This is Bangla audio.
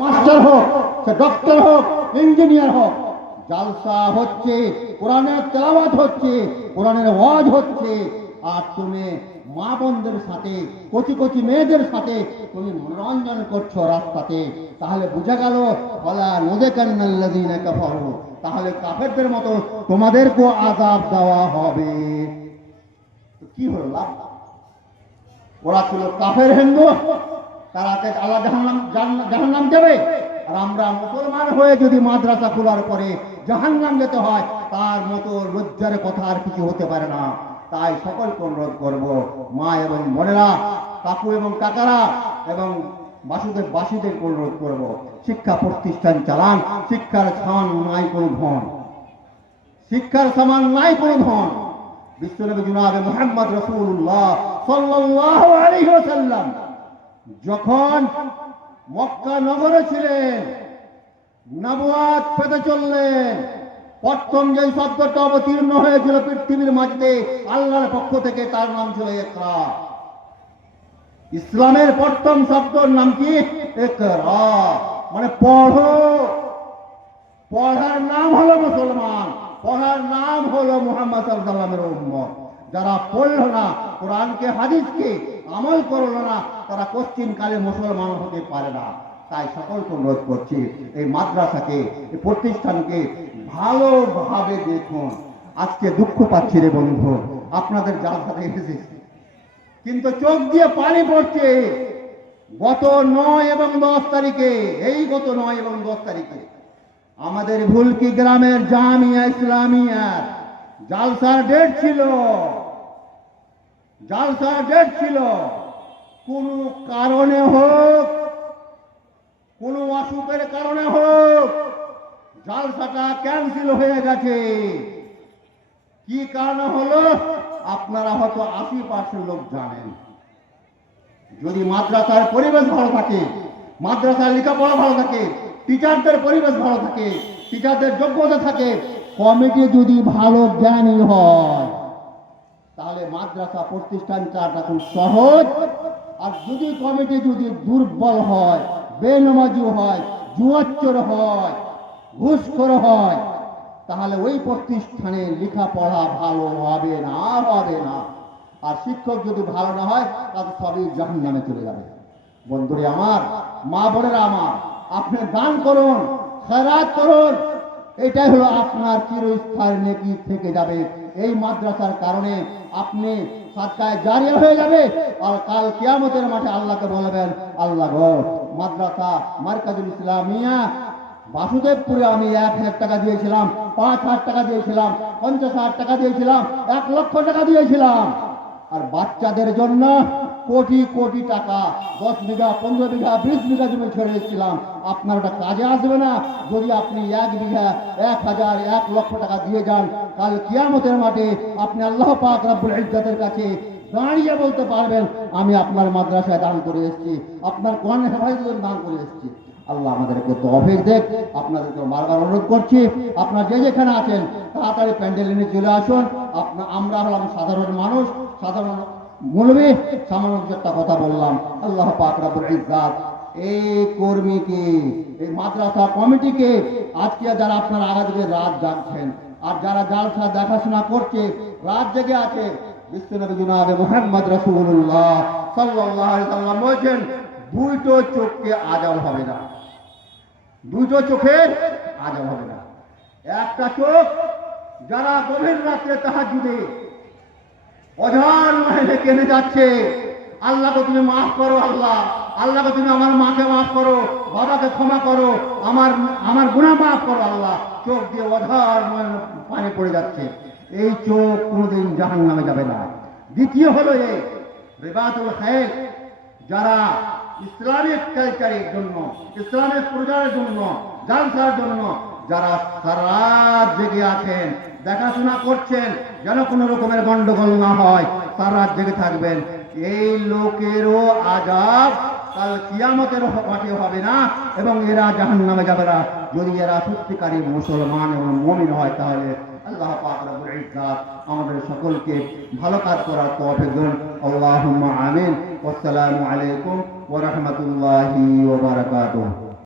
মাস্টার হোক, সে ডক্টর হোক, ইঞ্জিনিয়ার হোক, জালসা হচ্ছে, কোরআনের তেলাওয়াত হচ্ছে, কোরআনের ওয়াজ হচ্ছে, আর তুমি মা বোনদের সাথে, কচি কচি মেয়েদের সাথে তুমি মনোরঞ্জন করছো রাস্তাতে, তাহলে বোঝা গেল ওয়ালা নুযিকান্নাল্লাযীনা কাফারু, তাহলে কাফেরদের মতো তোমাদেরকেও আযাব দেওয়া হবে। কি হলো লাভ? ওরা ছিল কাফের হিন্দু, তারাকে আল্লাহ জাহান্নাম দেবে, আর আমরা মুসলমান হয়ে যদি মাদ্রাসা খোলার পরে জাহান্নাম যেতে হয়, তার মতো লজ্জার কথা আর কিছু হতে পারে না। তাই সকলকে অনুরোধ করব, মা এবং বোনেরা, কাকু এবং কাকারা এবং বাসুদেববাসীদের অনুরোধ করব, শিক্ষা প্রতিষ্ঠান চালান। শিক্ষার সামান নাই কোনো ধন, শিক্ষার সামান নাই কোনো ধন। বিশ্বনবী জনাবে মুহাম্মদ রাসূলুল্লাহ সাল্লাল্লাহু আলাইহি ওয়াসাল্লাম যখন মক্কা নগরে ছিলেন, নবুয়াত পেতে চললেন, প্রথম যে শব্দটা অবতীর্ণ হয়েছিল পৃথিবীর মাঝে আল্লাহর পক্ষ থেকে, তার নাম ছিল ইকরা। ইসলামের প্রথম শব্দর নাম কি? ইকরা, মানে পড়ো। পড়ার নাম হলো মুসলমান, পড়ার নাম হলো মুহাম্মদ সাল্লাল্লাহু আলাইহি ওয়াসাল্লামের উম্মত। যারা পড়লো না, কোরআনকে হাদিসকে আমল করলো না, তারা কোশ্চিন কালে মুসলমান হতে পারে না। তাই সকলকে অনুরোধ করছি, এই মাদ্রাসাকে, এই প্রতিষ্ঠানকে ভালোভাবে দেখুন। আজকে দুঃখ পাচ্ছি রে বন্ধু, আপনাদের জালসাতে এসেছি, কিন্তু চোখ দিয়ে পানি পড়ছে। গত 9 এবং 10 তারিখে, এই গত 9 এবং 10 তারিখে আমাদের ভুলকি গ্রামের জামিয়া ইসলামিয়ার জালসার ডেট ছিল, জালসার ডেট ছিল। কোন কারণে হোক, কোন অসুখের কারণে হোক, জালসাটা ক্যান্সেল হয়ে গেছে। কি কারণে হলো আপনারা হয়তো 80% লোক জানেন। যদি মাদ্রাসার পরিবেশ ভালো থাকে, মাদ্রাসার লেখাপড়া ভালো থাকে, টিচারদের পরিবেশ ভালো থাকে, টিচারদের যোগ্যতা থাকে, কমিটি যদি ভালো জ্ঞানী হয়, তাহলে মাদ্রাসা প্রতিষ্ঠান চালানো খুব সহজ। আর যদি কমিটি যদি দুর্বল হয়, বেনমাজি হয়, জুয়াচ্চর হয়, ঘুষখোর হয়, তাহলে ওই প্রতিষ্ঠানে লেখাপড়া ভালো হবে না, হবে না। আর শিক্ষক যদি ভালো না হয়, তাহলে সবই জাহান্নামে চলে যাবে। বন্ধুরে আমার, মা বোনেরা আমার, আপনি দান করুন, খেরাত করুন, এটাই হলো আপনার চিরস্থায়ী নেকি থেকে যাবে। এই মাদ্রাসার কারণে আপনি সাদকায়ে জারিয়া হয়ে যাবে, আর কাল কিয়ামতের মাঠে আল্লাহকে বলবেন, আল্লাহ গো, মাদ্রাসা মারকাজুল ইসলামিয়া বাসুদেবপুরে আমি 1,000 টাকা দিয়েছিলাম, 5,000 টাকা দিয়েছিলাম, 50,000 টাকা দিয়েছিলাম, 1 লক্ষ টাকা দিয়েছিলাম, আর বাচ্চাদের জন্য কোটি কোটি টাকা, 10 বিঘা, 15 বিঘা, 20 বিঘা জমি ছেড়ে দিয়েছিলাম। আপনার ওটা কাজে আসবে না যদি আপনি 1 বিঘা, 1,000, 1 লক্ষ টাকা দিয়ে যান। কাল কিয়ামতের মাঠে আপনি আল্লাহ পাক রব্বুল ইজ্জতের কাছে দাঁড়িয়ে বলতে পারবেন, আমি আপনার মাদ্রাসায় দান করে এসেছি, আপনার কোরআন হেফাজতের দান করে এসেছি। আল্লাহ আমাদেরকে তৌফিক দেখ। আপনাদেরকে বারবার অনুরোধ করছি, আপনারা যে যেখানে আছেন তাড়াতাড়ি প্যান্ডেলে নিয়ে চলে আসুন। আমরা হলাম সাধারণ মানুষ, সাধারণ মৌলবি, সামান্য একটা কথা বললাম। আল্লাহ পাক রব্বুল ইজ্জত এই কর্মীকে, এই মাদ্রাসা কমিটিকে, আজকে যারা আপনারা আগামী রাত জাগছেন, আর যারা জালসা দেখাশোনা করছে রাত জেগে আছে, বিশ্বনবী জনাবে মুহাম্মদ রাসূলুল্লাহ সাল্লাল্লাহু আলাইহি ওয়াসাল্লাম বলেছেন, দুটো চোখকে আযাব হবে না, দুটো চোখের আযাব হবে না। একটা চোখ যারা গভীর রাত্রে তাহাজ্জুদে অঝার মাহেলে কেনে যাচ্ছে, আল্লাহকে তুমি মাফ করো, আল্লাহ, আল্লাহকে তুমি আমার মাকে মাফ করো, বাবাকে ক্ষমা করো, আমার গুনাহ মাফ করো আল্লাহ, চোখ দিয়ে অঝার পানি পড়ে যাচ্ছে, এই চোখ কোনোদিন জাহান্নামে যাবে না। দ্বিতীয় হলো এই রিবাতুল খায়র, যারা ইসলামিক কালচারের জন্য, ইসলামিক প্রচারের জন্য, জালসার জন্য যারা সারা রাত জেগে আছেন, দেখাশোনা করছেন যেন কোনো রকমের গন্ডগোল না হয়, সারা রাত জেগে থাকবেন, এই লোকেরও আযাব কাল কিয়ামতের মাঠে হবে না, এবং এরা জাহান্নামে যাবে না যদি এরা সত্যিকারী মুসলমান এবং মুমিন হয়। তাহলে আল্লাহ পাক রব্বুল ইজ্জত আমাদের সকলকে ভালো কাজ করার তৌফিক দিন। আল্লাহুম্মা আমিন। আসসালামু আলাইকুম ওয়া রাহমাতুল্লাহি ওয়া বারাকাতুহু।